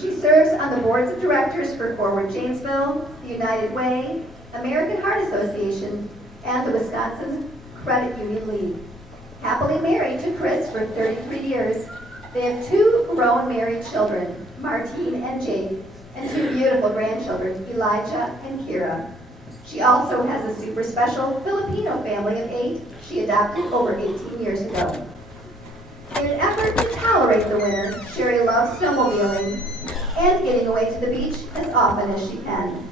She serves on the boards of directors for Forward Janesville, the United Way, American Heart Association, and the Wisconsin Credit Union League. Happily married to Chris for 33 years, they have 2 grown married children, Martine and Jake, and 2 beautiful grandchildren, Elijah and Kira. She also has a super special Filipino family of 8 she adopted over 18 years ago. In an effort to tolerate the winter, Sherry loves snowmobiling and getting away to the beach as often as she can.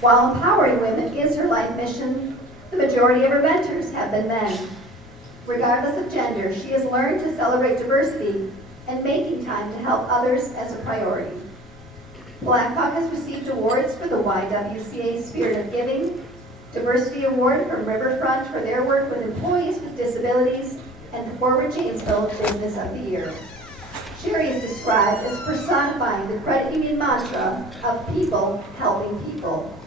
While empowering women is her life mission, the majority of her mentors have been men. Regardless of gender, she has learned to celebrate diversity and making time to help others as a priority. Blackhawk has received awards for the YWCA Spirit of Giving, Diversity Award from Riverfront for their work with employees with disabilities, and the Forward Janesville Business of the Year. Sherry is described as personifying the credit union mantra of people helping people.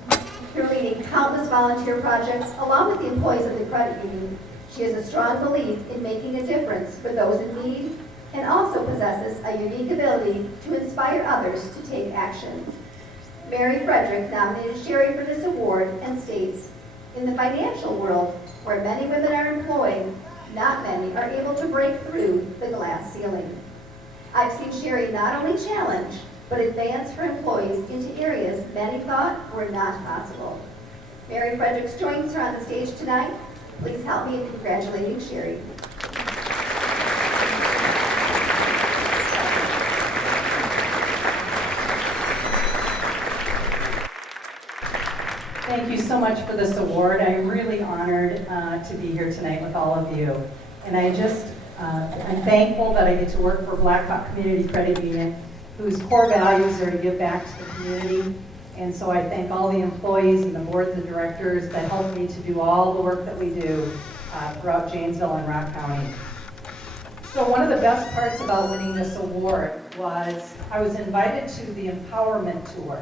Through leading countless volunteer projects along with the employees of the credit union, she has a strong belief in making a difference for those in need and also possesses a unique ability to inspire others to take action. Mary Frederick nominated Sherry for this award and states, "In the financial world, where many women are employed, not many are able to break through the glass ceiling. I've seen Sherry not only challenge, but advance her employees into areas many thought were not possible." Mary Fredericks joins her on the stage tonight. Please help me in congratulating Sherry. Thank you so much for this award. I'm really honored to be here tonight with all of you. And I'm thankful that I get to work for Blackhawk Community Credit Union, whose core values are to give back to the community. And so I thank all the employees and the boards of directors that help me to do all the work that we do throughout Janesville and Rock County. So one of the best parts about winning this award was I was invited to the Empowerment Tour.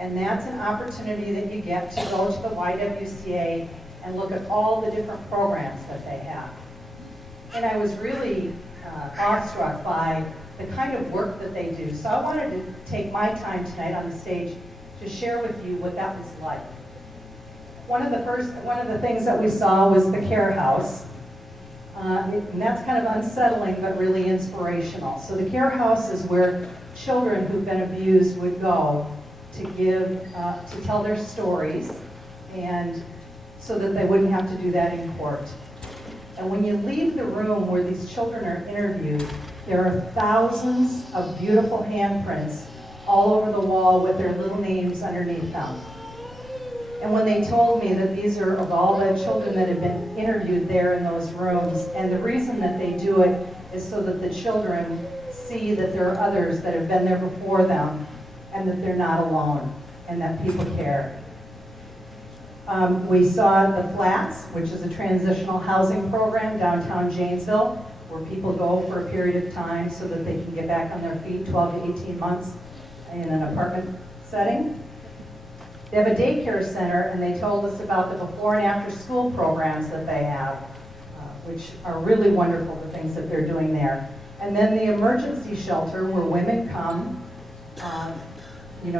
And that's an opportunity that you get to go to the YWCA and look at all the different programs that they have. And I was really awestruck by the kind of work that they do. So I wanted to take my time tonight on the stage to share with you what that was like. One of the things that we saw was the care house. And that's kind of unsettling, but really inspirational. So the care house is where children who've been abused would go to tell their stories, and so that they wouldn't have to do that in court. And when you leave the room where these children are interviewed, there are thousands of beautiful handprints all over the wall with their little names underneath them. And when they told me that these are of all the children that have been interviewed there in those rooms, and the reason that they do it is so that the children see that there are others that have been there before them, and that they're not alone, and that people care. We saw the Flats, which is a transitional housing program downtown Janesville, where people go for a period of time so that they can get back on their feet, 12 to 18 months in an apartment setting. They have a daycare center, and they told us about the before and after school programs that they have, which are really wonderful, the things that they're doing there. And then the emergency shelter, where women come,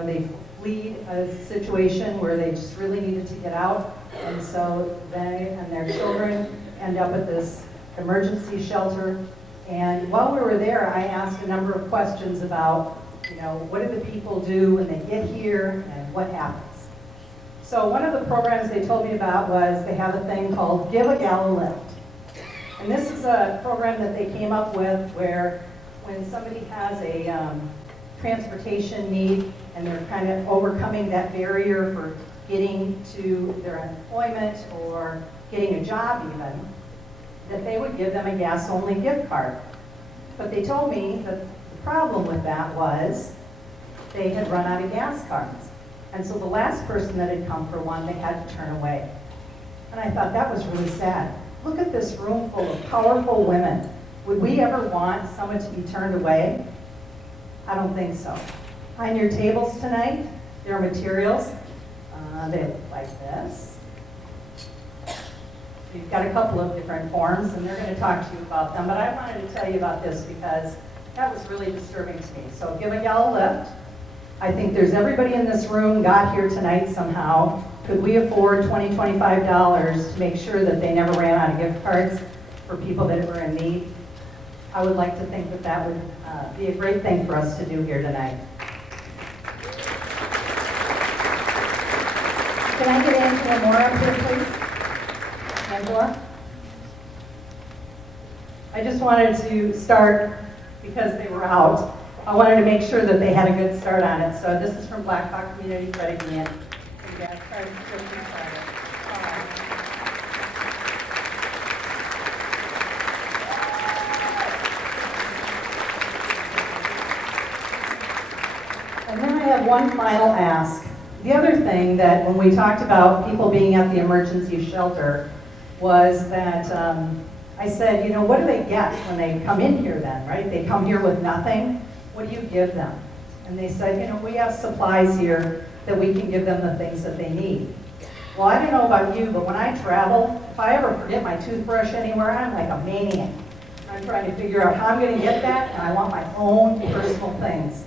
they flee a situation where they just really needed to get out, and so they and their children end up at this emergency shelter. And while we were there, I asked a number of questions about, what do the people do when they get here and what happens. So one of the programs they told me about was they have a thing called Give a Gal a Lift. And this is a program that they came up with where when somebody has a transportation need and they're kind of overcoming that barrier for getting to their employment or getting a job even, that they would give them a gas-only gift card. But they told me that the problem with that was they had run out of gas cards. And so the last person that had come for one, they had to turn away. And I thought that was really sad. Look at this room full of powerful women. Would we ever want someone to be turned away? I don't think so. On your tables tonight, there are materials. They look like this. You've got a couple of different forms, and they're going to talk to you about them. But I wanted to tell you about this because That was really disturbing to me. So give a gal a lift. I think there's everybody in this room got here tonight somehow. Could we afford $20, $25 to make sure that they never ran out of gift cards for people that were in need? I would like to think that that would be a great thing for us to do here tonight. Can I get Angela Moore up here, please? Angela? I just wanted to start, because they were out, I wanted to make sure that they had a good start on it. So this is from Black Hawk Community Credit Union. Some gas cards just inside it. And then I have one final ask. The other thing that when we talked about people being at the emergency shelter was that I said, you know, what do they get when they come in here then, right? They come here with nothing. What do you give them? And they said, you know, we have supplies here that we can give them the things that they need. Well, I don't know about you, but when I travel, if I ever forget my toothbrush anywhere, I'm like a maniac. I'm trying to figure out how I'm going to get that, and I want my own personal things.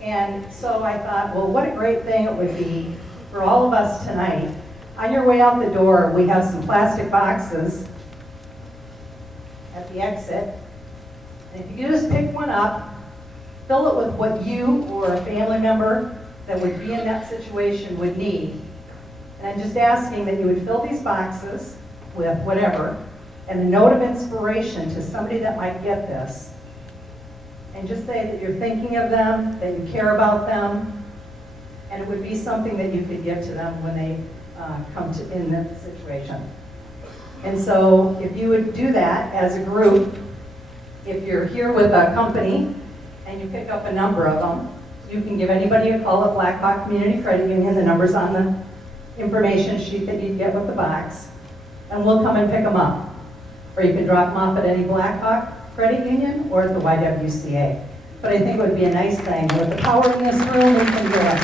And so I thought, well, what a great thing it would be for all of us tonight. On your way out the door, we have some plastic boxes at the exit. And if you just pick one up, fill it with what you or a family member that would be in that situation would need. And I'm just asking that you would fill these boxes with whatever, and a note of inspiration to somebody that might get this. And just say that you're thinking of them, that you care about them, and it would be something that you could give to them when they come to in that situation. And so if you would do that as a group, if you're here with a company and you pick up a number of them, you can give anybody a call at Black Hawk Community Credit Union. The number's on the information sheet that you get with the box, and we'll come and pick them up. Or you can drop them off at any Black Hawk Credit Union or at the YWCA. But I think it would be a nice thing. With the power in this room, we can do it.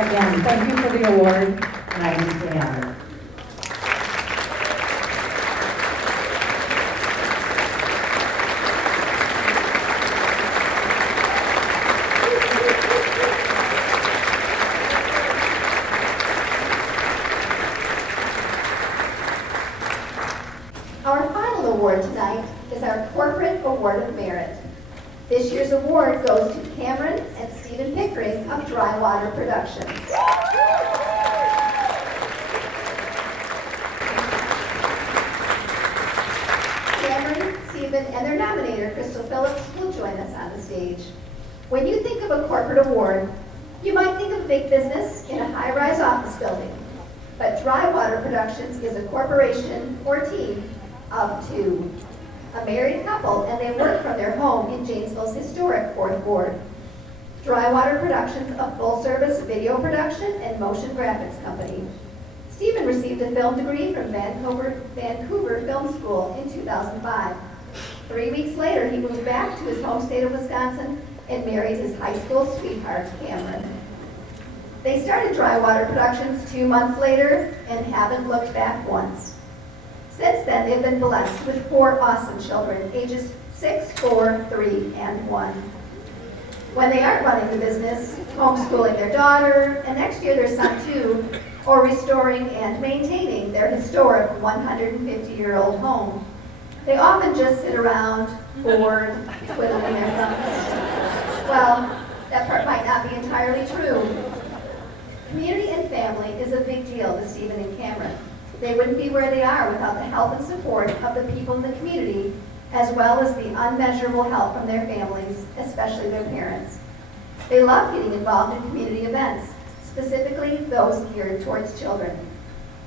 Again, thank you for the award, and I am deeply honored. Our final award tonight is our Corporate Award of Merit. This year's award goes to Cameron and Stephen Pickering of Dry Water Productions. Cameron, Stephen, and their nominator, Crystal Phillips, will join us on the stage. When you think of a corporate award, you might think of big business in a high-rise office building. But Dry Water Productions is a corporation or team of two. A married couple, and they work from their home in Janesville's historic Fourth Ward. Dry Water Productions, a full-service video production and motion graphics company. Stephen received a film degree from Vancouver Film School in 2005. 3 weeks later, he moved back to his home state of Wisconsin and married his high school sweetheart, Cameron. They started Dry Water Productions 2 months later and haven't looked back once. Since then, they've been blessed with 4 awesome children, ages 6, 4, 3, and 1. When they aren't running the business, homeschooling their daughter, and next year their son too, or restoring and maintaining their historic 150-year-old home, they often just sit around, bored, twiddling their thumbs. Well, that part might not be entirely true. Community and family is a big deal to Stephen and Cameron. They wouldn't be where they are without the help and support of the people in the community, as well as the unmeasurable help from their families, especially their parents. They love getting involved in community events, specifically those geared towards children.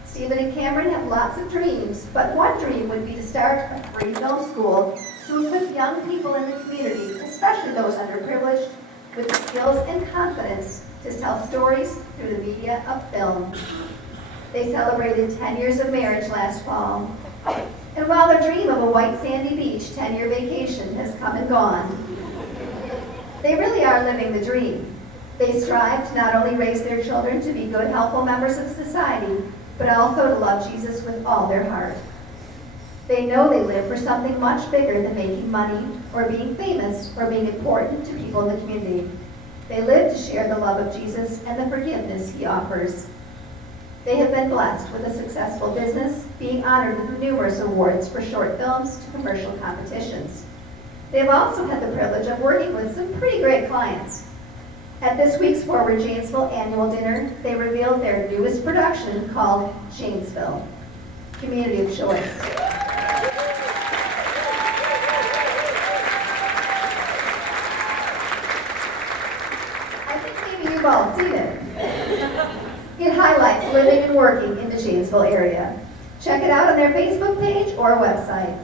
Stephen and Cameron have lots of dreams, but one dream would be to start a free film school to equip young people in the community, especially those underprivileged, with the skills and confidence to tell stories through the media of film. They celebrated 10 years of marriage last fall. And while their dream of a white sandy beach 10-year vacation has come and gone, they really are living the dream. They strive to not only raise their children to be good, helpful members of society, but also to love Jesus with all their heart. They know they live for something much bigger than making money or being famous or being important to people in the community. They live to share the love of Jesus and the forgiveness he offers. They have been blessed with a successful business, being honored with numerous awards for short films to commercial competitions. They have also had the privilege of working with some pretty great clients. At this week's Forward Janesville annual dinner, they revealed their newest production called Janesville, Community of Choice. I think maybe you've all seen it. It highlights living and working in the Janesville area. Check it out on their Facebook page or website.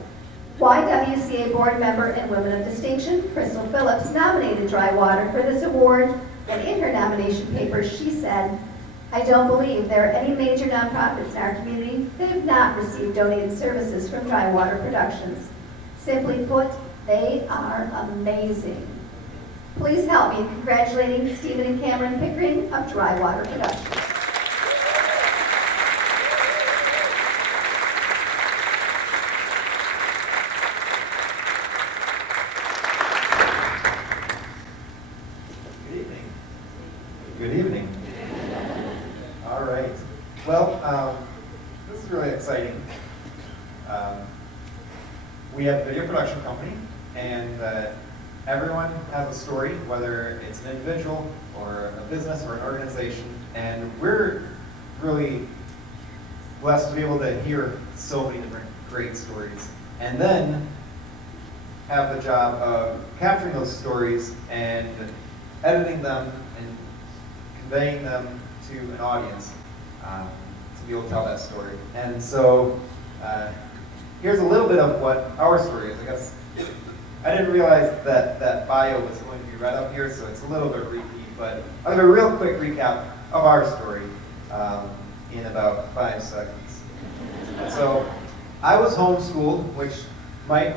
YWCA board member and Women of Distinction, Crystal Phillips, nominated Dry Water for this award, and in her nomination papers she said, "I don't believe there are any major nonprofits in our community that have not received donated services from Dry Water Productions. Simply put, they are amazing." Please help me in congratulating Stephen and Cameron Pickering of Dry Water Productions. Good evening. All right. Well, this is really exciting. We have a video production company, and everyone has a story, whether it's an individual or a business or an organization, and we're really blessed to be able to hear so many different great stories, and then have the job of capturing those stories and editing them and conveying them to an audience to be able to tell that story. And so here's a little bit of what our story is. I guess I didn't realize that bio was going to be read up here, so it's a little bit repeat, but I'll give a real quick recap of our story in about 5 seconds. So I was homeschooled, which might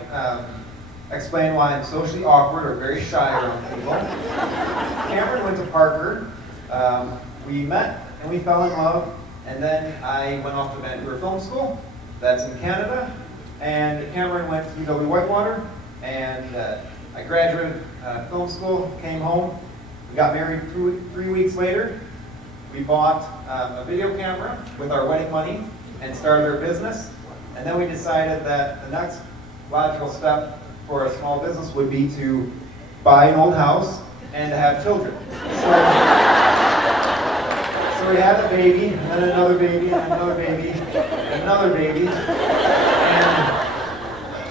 explain why I'm socially awkward or very shy around people. Cameron went to Parker. We met and we fell in love, and then I went off to Vancouver Film School. That's in Canada. And Cameron went to UW Whitewater, and I graduated film school, came home. We got married 3 weeks later. We bought a video camera with our wedding money and started our business. And then we decided that the next logical step for a small business would be to buy an old house and to have children. So we had a baby, and then another baby, and another baby, and another baby. And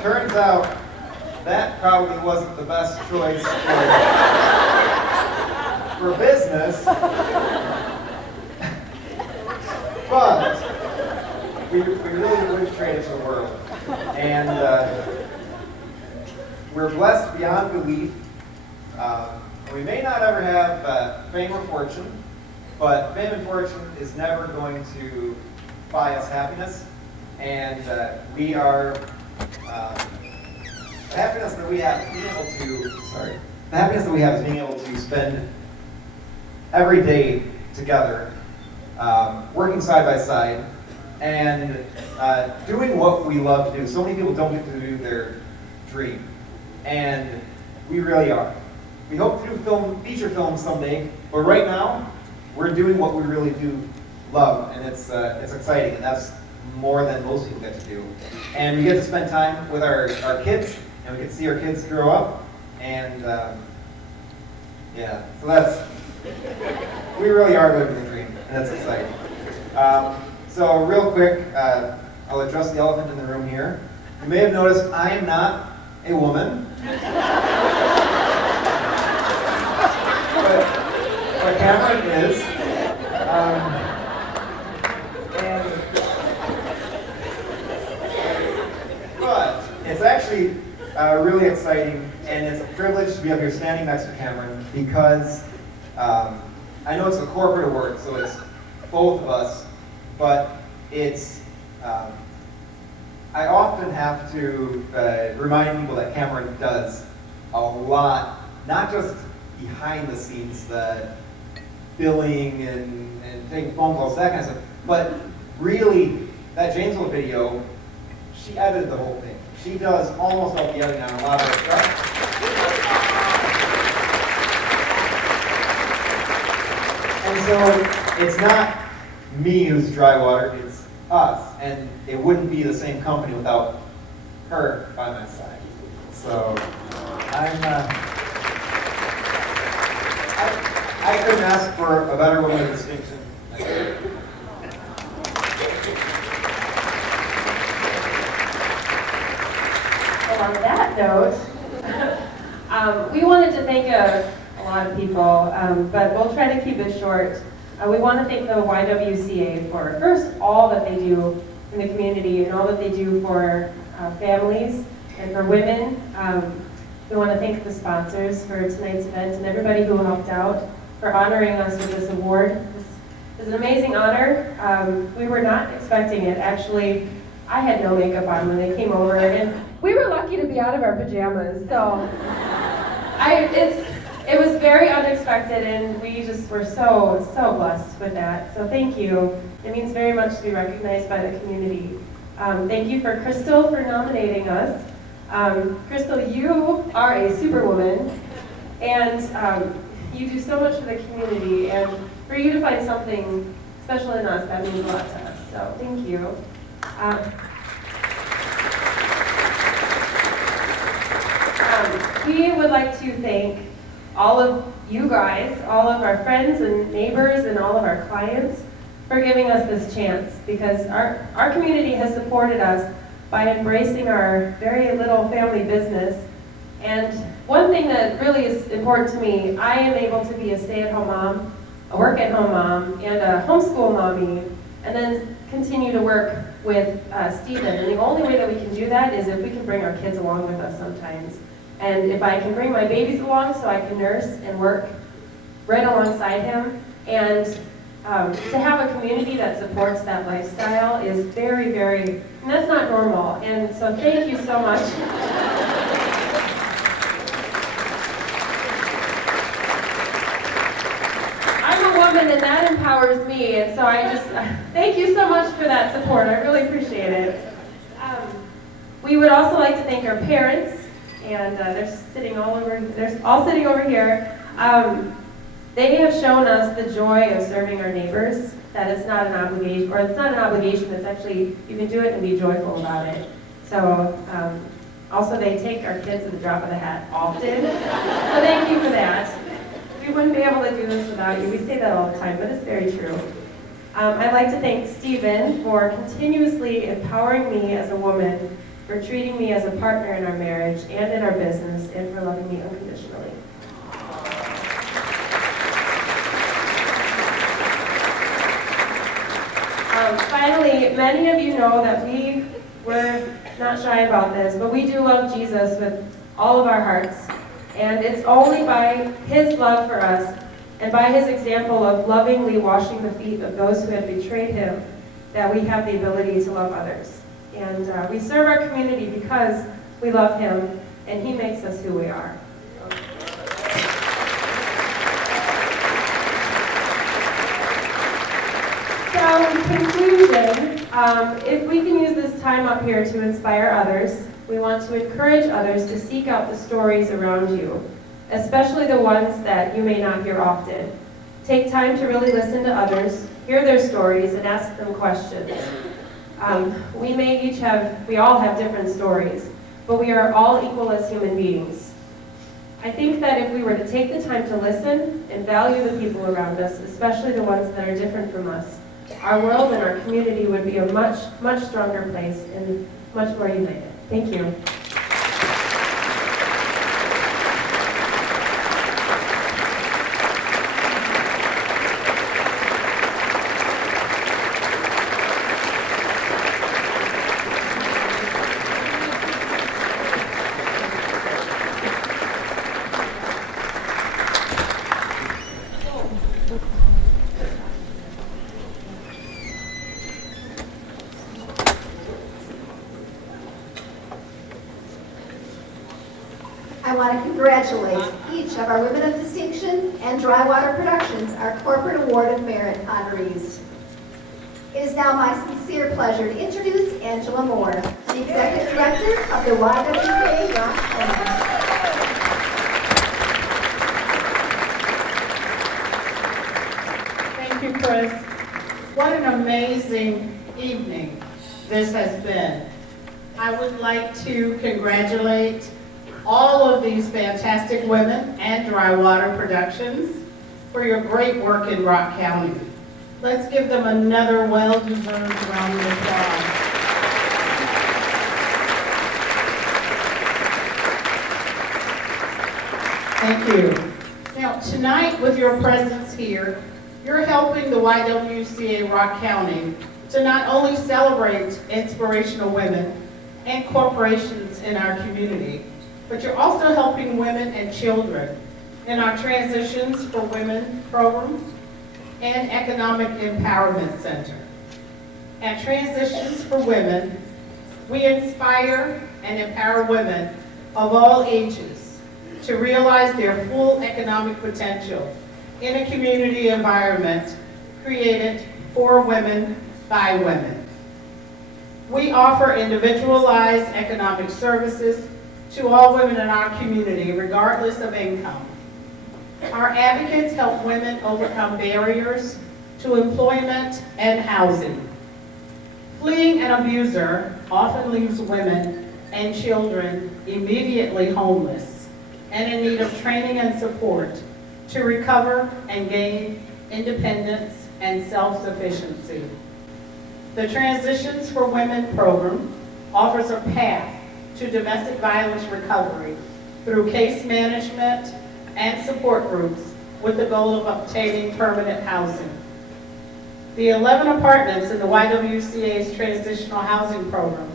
turns out that probably wasn't the best choice for business. But we really would trade it to the world. And we're blessed beyond belief. We may not ever have fame or fortune, but fame and fortune is never going to buy us happiness. And we are, the happiness that we have is being able to, the happiness that we have is being able to spend every day together, working side by side, and doing what we love to do. So many people don't get to do their dream, and we really are. We hope to do feature films someday, but right now, we're doing what we really do love, and it's exciting, and that's more than most people get to do. And we get to spend time with our kids, and we get to see our kids grow up, and yeah, so we really are living the dream, and that's exciting. So real quick, I'll address the elephant in the room here. You may have noticed I am not a woman. But Cameron is. But it's actually really exciting, and it's a privilege to be up here standing next to Cameron because I know it's a corporate award, so it's both of us, but it's, I often have to remind people that Cameron does a lot, not just behind the scenes, the billing and taking phone calls, that kind of stuff, but really, that Janesville video she edited the whole thing. She does almost all the editing on a lot of our stuff. And so it's not me who's dry water, it's us. And it wouldn't be the same company without her by my side. So I couldn't ask for a better woman of distinction. On that note, we wanted to thank a lot of people, but we'll try to keep it short. We want to thank the YWCA for, first, all that they do in the community and all that they do for families and for women. We want to thank the sponsors for tonight's event and everybody who helped out for honoring us with this award. This is an amazing honor. We were not expecting it. Actually, I had no makeup on when they came over, and we were lucky to be out of our pajamas, so it was very unexpected, and we just were so blessed with that. So thank you. It means very much to be recognized by the community. Thank you for Crystal for nominating us. Crystal, you are a superwoman, and you do so much for the community, and for you to find something special in us, that means a lot to us. So thank you. We would like to thank all of you guys, all of our friends and neighbors and all of our clients for giving us this chance, because our community has supported us by embracing our very little family business. And one thing that really is important to me, I am able to be a stay-at-home mom, a work-at-home mom, and a homeschool mommy, and then continue to work with Stephen. And the only way that we can do that is if we can bring our kids along with us sometimes. And if I can bring my babies along so I can nurse and work right alongside him. And to have a community that supports that lifestyle is very, and that's not normal. And so thank you so much. I'm a woman and that empowers me. And so I just, thank you so much for that support. I really appreciate it. We would also like to thank our parents. And they're all sitting over here. They have shown us the joy of serving our neighbors, that it's not an obligation, or it's not an obligation, it's actually, you can do it and be joyful about it. So, also they take our kids at the drop of the hat often. So thank you for that. We wouldn't be able to do this without you. We say that all the time, but it's very true. I'd like to thank Stephen for continuously empowering me as a woman, for treating me as a partner in our marriage and in our business, and for loving me unconditionally. Finally, many of you know that we're not shy about this, but we do love Jesus with all of our hearts. And it's only by his love for us and by his example of lovingly washing the feet of those who have betrayed him that we have the ability to love others. And we serve our community because we love him, and he makes us who we are. So in conclusion, if we can use this time up here to inspire others, we want to encourage others to seek out the stories around you, especially the ones that you may not hear often. Take time to really listen to others, hear their stories, and ask them questions. We all have different stories, but we are all equal as human beings. I think that if we were to take the time to listen and value the people around us, especially the ones that are different from us, our world and our community would be a much stronger place and much more united. Thank you. I want to congratulate each of our Women of Distinction and Dry Water Productions, our Corporate Award of Merit honorees. It is now my sincere pleasure to introduce Angela Moore. the Executive Director of the YWCA Rock County. Thank you, Chris. What an amazing evening this has been. I would like to congratulate all of these fantastic women and Dry Water Productions for your great work in Rock County. Let's give them another well-deserved round of applause. Thank you. Now, tonight with your presence here, you're helping the YWCA Rock County to not only celebrate inspirational women and corporations in our community, but you're also helping women and children in our Transitions for Women program and Economic Empowerment Center. At Transitions for Women, we inspire and empower women of all ages to realize their full economic potential in a community environment created for women by women. We offer individualized economic services to all women in our community, regardless of income. Our advocates help women overcome barriers to employment and housing. Fleeing an abuser often leaves women and children immediately homeless and in need of training and support to recover and gain independence and self-sufficiency. The Transitions for Women program offers a path to domestic violence recovery through case management and support groups with the goal of obtaining permanent housing. The 11 apartments in the YWCA's transitional housing program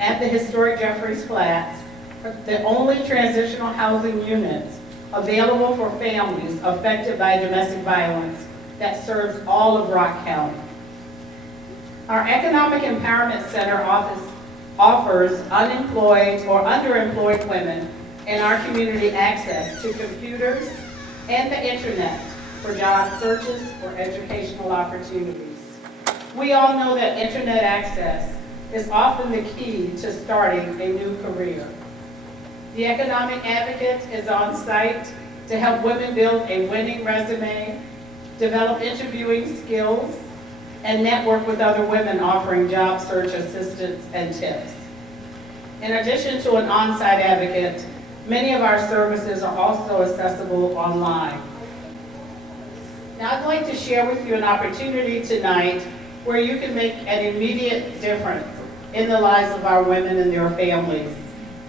at the historic Jeffries Flats are the only transitional housing units available for families affected by domestic violence that serves all of Rock County. Our Economic Empowerment Center offers unemployed or underemployed women in our community access to computers and the internet for job searches or educational opportunities. We all know that internet access is often the key to starting a new career. The Economic Advocate is on site to help women build a winning resume, develop interviewing skills, and network with other women offering job search assistance and tips. In addition to an on-site advocate, many of our services are also accessible online. Now I'd like to share with you an opportunity tonight where you can make an immediate difference in the lives of our women and their families.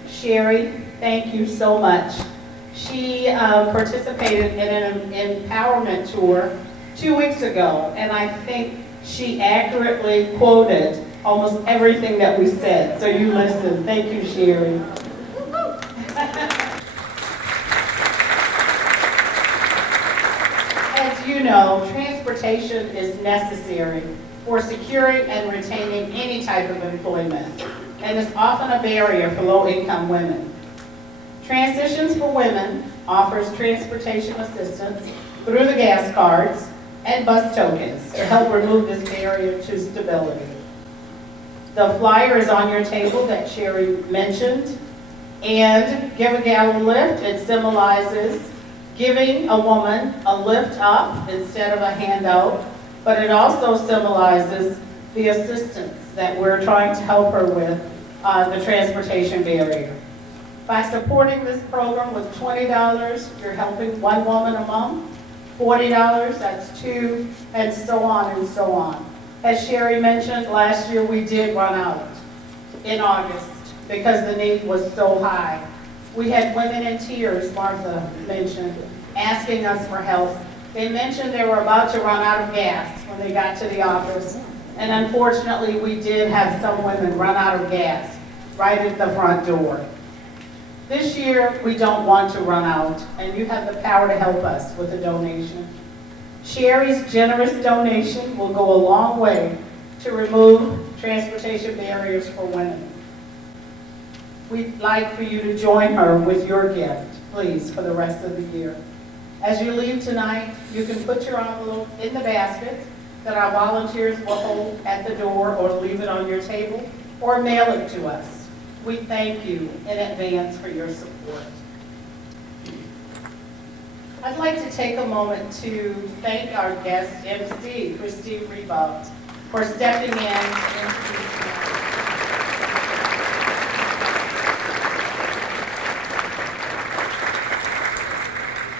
Sherry, thank you so much. She participated in an empowerment tour 2 weeks ago, and I think she accurately quoted almost everything that we said. So you listened. Thank you, Sherry. As you know, transportation is necessary for securing and retaining any type of employment, and is often a barrier for low-income women. Transitions for Women offers transportation assistance through the gas cards and bus tokens to help remove this barrier to stability. The flyer is on your table that Sherry mentioned, and Give a Gal a Lift, it symbolizes giving a woman a lift up instead of a handout, but it also symbolizes the assistance that we're trying to help her with the transportation barrier. By supporting this program with $20, you're helping one woman a month. $40, that's 2, and so on and so on. As Sherry mentioned, last year we did run out in August because the need was so high. We had women in tears, Martha mentioned, asking us for help. They mentioned they were about to run out of gas when they got to the office, and unfortunately we did have some women run out of gas right at the front door. This year, we don't want to run out, and you have the power to help us with a donation. Sherry's generous donation will go a long way to remove transportation barriers for women. We'd like for you to join her with your gift, please, for the rest of the year. As you leave tonight, you can put your envelope in the basket that our volunteers will hold at the door or leave it on your table. or mail it to us. We thank you in advance for your support. I'd like to take a moment to thank our guest MC, Christine Rebout, for stepping in to introduce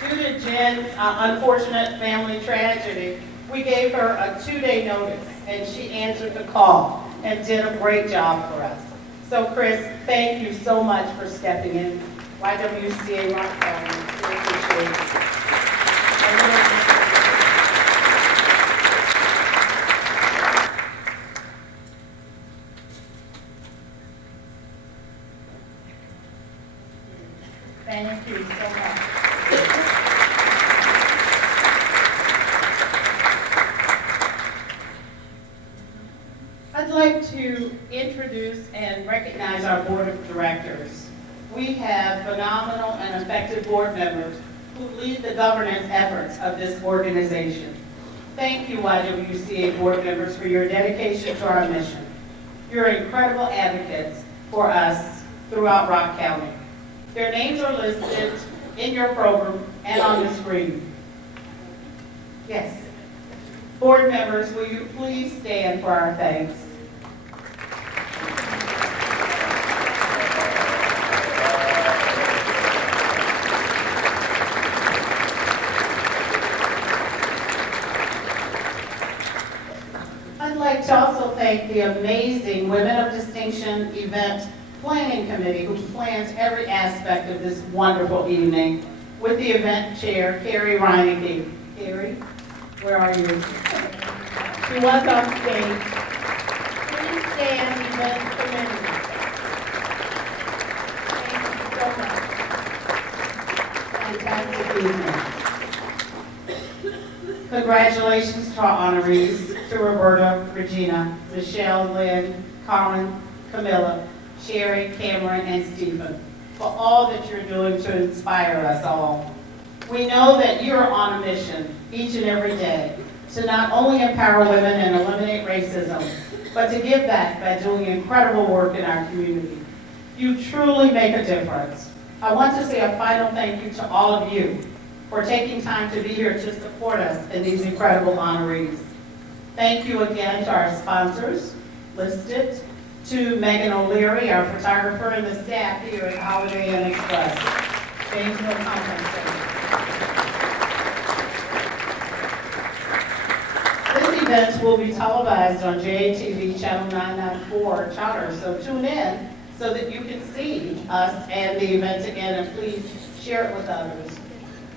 Due to Jen's unfortunate family tragedy, we gave her a 2-day notice, and she answered the call and did a great job for us. So Chris, thank you so much for stepping in. YWCA Rock County, we appreciate it. Thank you so much. I'd like to introduce and recognize our board of directors. We have phenomenal and effective board members who lead the governance efforts of this organization. Thank you, YWCA board members, for your dedication to our mission. You're incredible advocates for us throughout Rock County. Their names are listed in your program and on the screen. Yes. Board members, will you please stand for our thanks? I'd like to also thank the amazing Women of Distinction event planning committee who plans every aspect of this wonderful evening with the event chair, Carrie Reineke. Carrie, where are you? She was on stage. Please stand, event committee. Thank you so much. Fantastic evening. Congratulations to our honorees, to Roberta, Regina, Michelle, Lynn, Colin, Camilla, Sherry, Cameron, and Stephen, for all that you're doing to inspire us all. We know that you're on a mission each and every day to not only empower women and eliminate racism, but to give back by doing incredible work in our community. You truly make a difference. I want to say a final thank you to all of you for taking time to be here to support us in these incredible honorees. Thank you again to our sponsors listed, to Megan O'Leary, our photographer, and the staff here at Holiday Inn Express. Thank you for compensating. This event will be televised on JATV Channel 994 Charter, so tune in so that you can see us and the event again, and please share it with others.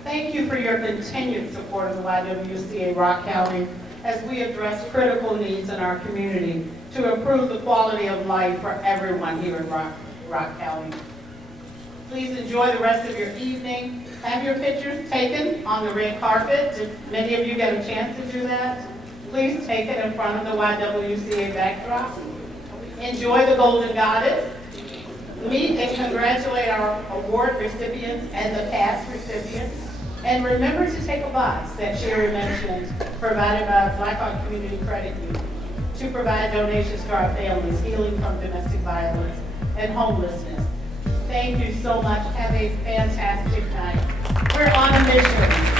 Thank you for your continued support of the YWCA Rock County as we address critical needs in our community to improve the quality of life for everyone here in Rock County. Please enjoy the rest of your evening. Have your pictures taken on the red carpet. Did many of you get a chance to do that? Please take it in front of the YWCA backdrop. Enjoy the Golden Goddess. Meet and congratulate our award recipients and the past recipients. And remember to take a box that Sherry mentioned, provided by Blackhawk Community Credit Union, to provide donations to our families healing from domestic violence and homelessness. Thank you so much. Have a fantastic night. We're on a mission.